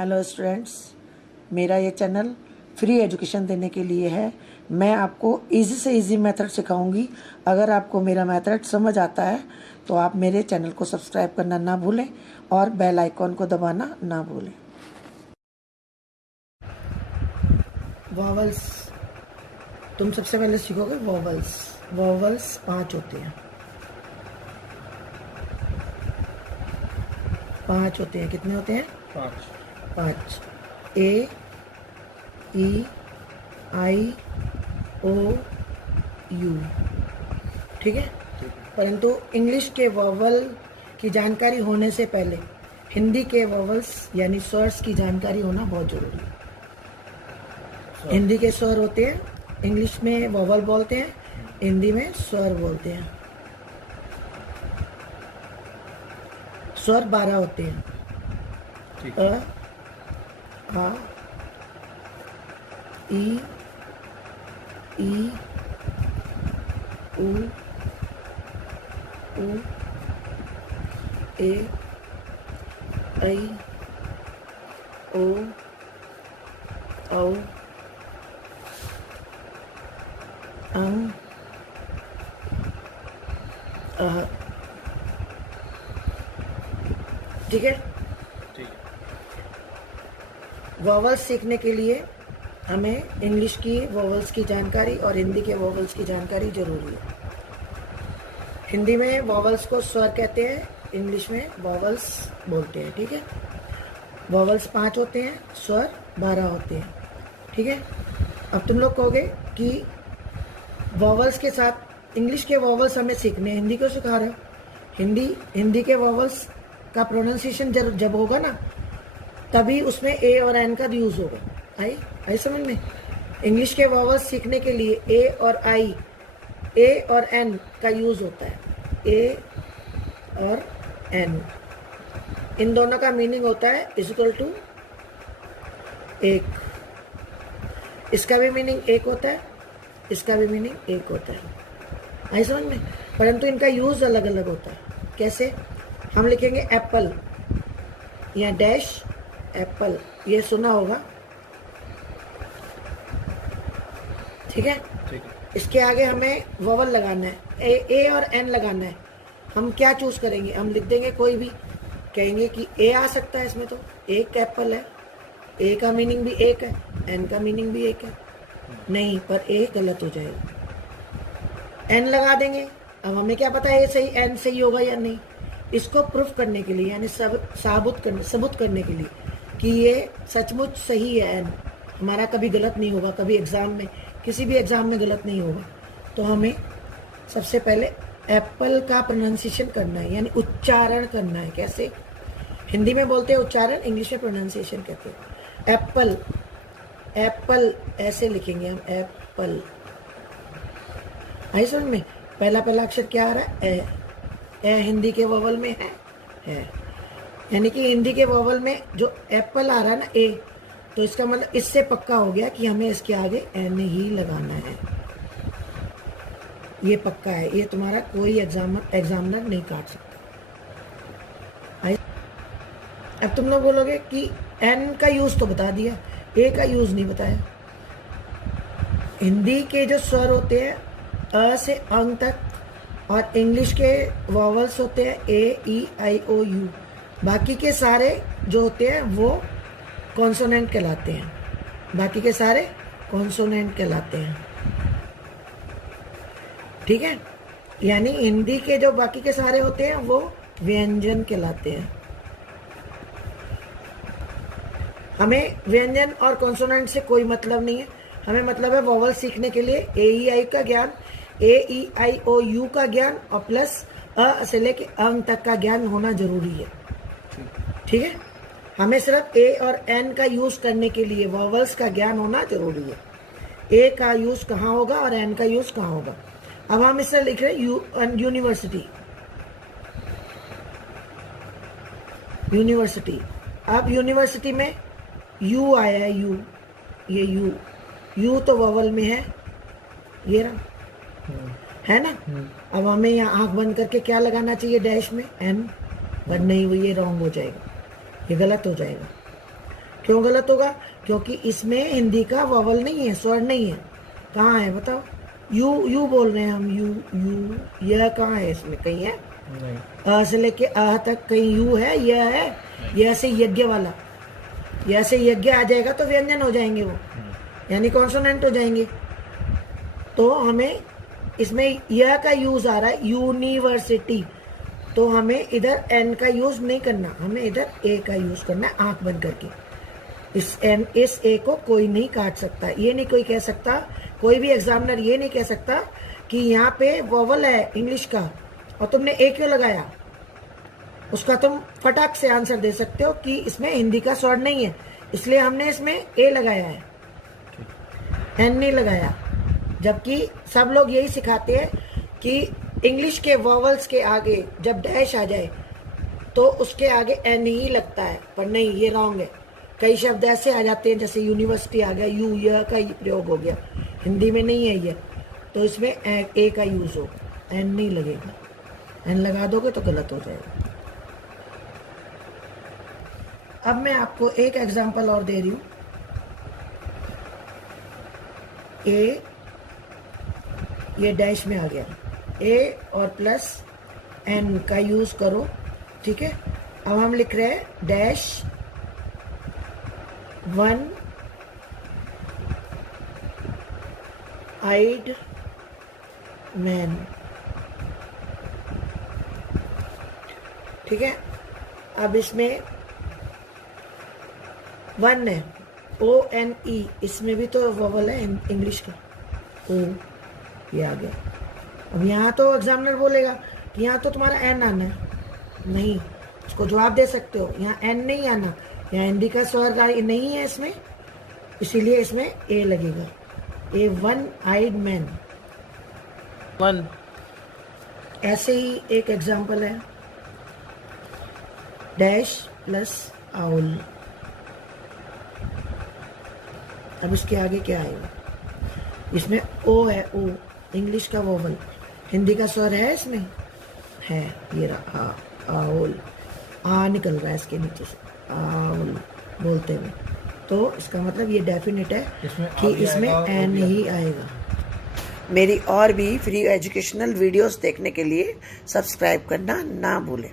Hello students, मेरा ये channel free education देने के लिए है। मैं आपको इजी से इजी मेथड सिखाऊंगी। अगर आपको मेरा मेथड समझ आता है तो आप मेरे चैनल को सब्सक्राइब करना ना भूलें और बेल आइकॉन को दबाना ना भूलें। वॉवल्स तुम सबसे पहले सीखोगे। वॉवल्स 5 होते हैं। 5 होते हैं। कितने होते हैं? 5। ए, ई, आई, ओ, यू। ठीक है। परंतु इंग्लिश के वॉवल की जानकारी होने से पहले हिंदी के वॉवल्स यानी स्वर्स की जानकारी होना बहुत जरूरी है। हिंदी के स्वर होते हैं, इंग्लिश में वॉवल बोलते हैं, हिंदी में स्वर बोलते हैं। स्वर 12 होते हैं। अ, आ, ई, उ, ए, ऐ, ओ, औ, अं, अह। ठीक है। वॉवल्स सीखने के लिए हमें इंग्लिश की वॉवल्स की जानकारी और हिंदी के वॉवल्स की जानकारी जरूरी है। हिंदी में वॉवल्स को स्वर कहते हैं, इंग्लिश में वॉवल्स बोलते हैं। ठीक है। वॉवल्स 5 होते हैं, स्वर 12 होते हैं। ठीक है। अब तुम लोग कहोगे कि वॉवल्स के साथ इंग्लिश के वॉवल्स हमें सीखने, हिंदी क्यों सिखा रहे हो? हिंदी के वॉवल्स का प्रोनाउंसिएशन जब होगा ना, तभी उसमें ए और एन का यूज होगा। आई समझ में? इंग्लिश के वॉवल्स सीखने के लिए ए और एन का यूज होता है। ए और एन, इन दोनों का मीनिंग होता है इक्वल टू एक। इसका भी मीनिंग एक होता है, इसका भी मीनिंग एक होता है। आई समझ में? परंतु इनका यूज अलग अलग होता है। कैसे? हम लिखेंगे एप्पल या डैश एप्पल, ये सुना होगा। ठीक है। इसके आगे हमें वॉवल लगाना है, ए और एन लगाना है। हम क्या चूज करेंगे? हम लिख देंगे कोई भी, कहेंगे कि ए आ सकता है इसमें, तो एक एप्पल है, ए का मीनिंग भी एक है, एन का मीनिंग भी एक है। नहीं, पर ए गलत हो जाएगा। एन लगा देंगे। अब हमें क्या पता है ए सही, एन सही होगा या नहीं। इसको प्रूफ करने के लिए, यानी सबूत करने के लिए कि ये सचमुच सही है, एन हमारा कभी गलत नहीं होगा, कभी एग्जाम में, किसी भी एग्जाम में गलत नहीं होगा, तो हमें सबसे पहले एप्पल का प्रोनाउंसिएशन करना है, यानी उच्चारण करना है। कैसे? हिंदी में बोलते हैं उच्चारण, इंग्लिश में प्रोनाउंसिएशन कहते हैं। एप्पल, एप्पल ऐसे लिखेंगे हम, एप्पल। आई समझ में? पहला अक्षर क्या आ रहा है? ए हिंदी के वोवल में है। यानी कि हिंदी के वोवल में जो एप्पल आ रहा है ना, ए, तो इसका मतलब इससे पक्का हो गया कि हमें इसके आगे एन ही लगाना है। ये पक्का है, ये तुम्हारा कोई एग्जामिनर नहीं काट सकता। अब तुम लोग बोलोगे कि एन का यूज तो बता दिया, ए का यूज नहीं बताया। हिंदी के जो स्वर होते हैं अ से अंग तक, और इंग्लिश के वॉवल्स होते हैं ए, ई, आई, ओ, यू। बाकी के सारे जो होते हैं वो कॉन्सोनेंट कहलाते हैं। बाकी के सारे कॉन्सोनेंट कहलाते हैं। ठीक है। यानी हिंदी के जो बाकी के सारे होते हैं वो व्यंजन कहलाते हैं। हमें व्यंजन और कॉन्सोनेंट से कोई मतलब नहीं है। हमें मतलब है वॉवल सीखने के लिए ए, ई, आई का ज्ञान, ए, ई, आई, ओ, यू का ज्ञान, और प्लस अ से लेके अंग तक का ज्ञान होना जरूरी है। ठीक है। हमें सिर्फ ए और एन का यूज करने के लिए वॉवल्स का ज्ञान होना जरूरी है। ए का यूज कहाँ होगा और एन का यूज कहाँ होगा। अब हम इससे लिख रहे हैं यूनिवर्सिटी। अब यूनिवर्सिटी में यू आया है, ये यू तो वॉवल में है, ये रहा, है ना। अब हमें यहाँ आंख बंद करके क्या लगाना चाहिए? डैश में एन, पर नहीं, वो ये रॉन्ग हो जाएगा, ये गलत हो जाएगा। क्यों गलत होगा? क्योंकि इसमें हिंदी का वॉवल नहीं है, स्वर नहीं है। कहाँ है बताओ? यू यू बोल रहे हैं हम, यू यू, यह कहाँ है इसमें? कहीं है? नहीं। अ से लेके अ तक कहीं यू है? यह है? यह से यज्ञ वाला, यह से यज्ञ आ जाएगा तो व्यंजन हो जाएंगे वो, यानी कॉन्सोनेंट हो जाएंगे। तो हमें इसमें यह का यूज आ रहा है, यूनिवर्सिटी, तो हमें इधर एन का यूज नहीं करना, हमें इधर ए का यूज करना है आंख बंद करके। इस ए को कोई नहीं काट सकता। ये नहीं कोई कह सकता, कोई भी एग्जामिनर ये नहीं कह सकता कि यहाँ पे वॉवल है इंग्लिश का और तुमने ए क्यों लगाया। उसका तुम फटाक से आंसर दे सकते हो कि इसमें हिंदी का स्वर नहीं है, इसलिए हमने इसमें ए लगाया है, एन नहीं लगाया। जबकि सब लोग यही सिखाते हैं कि इंग्लिश के वॉवल्स के आगे जब डैश आ जाए तो उसके आगे एन ही लगता है, पर नहीं, ये रॉन्ग है। कई शब्द ऐसे आ जाते हैं जैसे यूनिवर्सिटी आ गया, यू य का प्रयोग हो गया, हिंदी में नहीं है ये, तो इसमें ए का यूज हो, एन नहीं लगेगा। एन लगा दोगे तो गलत हो जाएगा। अब मैं आपको एक एग्जांपल और दे रही हूँ। ए, ये डैश में आ गया, ए और प्लस एन का यूज करो, ठीक है। अब हम लिख रहे हैं डैश वन आइड मैन, ठीक है। अब इसमें वन है, ओ एन ई, इसमें भी तो वॉवल है इंग्लिश का, ओ, ये आ गया। अब यहाँ तो एग्जामिनर बोलेगा कि यहाँ तो तुम्हारा एन आना है, नहीं, उसको जवाब दे सकते हो, यहाँ एन नहीं आना, यहाँ हिंदी का स्वर नहीं है इसमें, इसीलिए इसमें ए लगेगा। ए वन आइड मैन। वन। ऐसे ही एक एग्जाम्पल है, डैश प्लस आउल। अब इसके आगे क्या आएगा? इसमें ओ है, ओ इंग्लिश का वोवल, हिंदी का स्वर है इसमें, है, ये रहा, आउल, आ निकल रहा है इसके नीचे से, आउल बोलते हुए, तो इसका मतलब ये डेफिनेट है कि इसमें एन ही आएगा। मेरी और भी फ्री एजुकेशनल वीडियोस देखने के लिए सब्सक्राइब करना ना भूलें।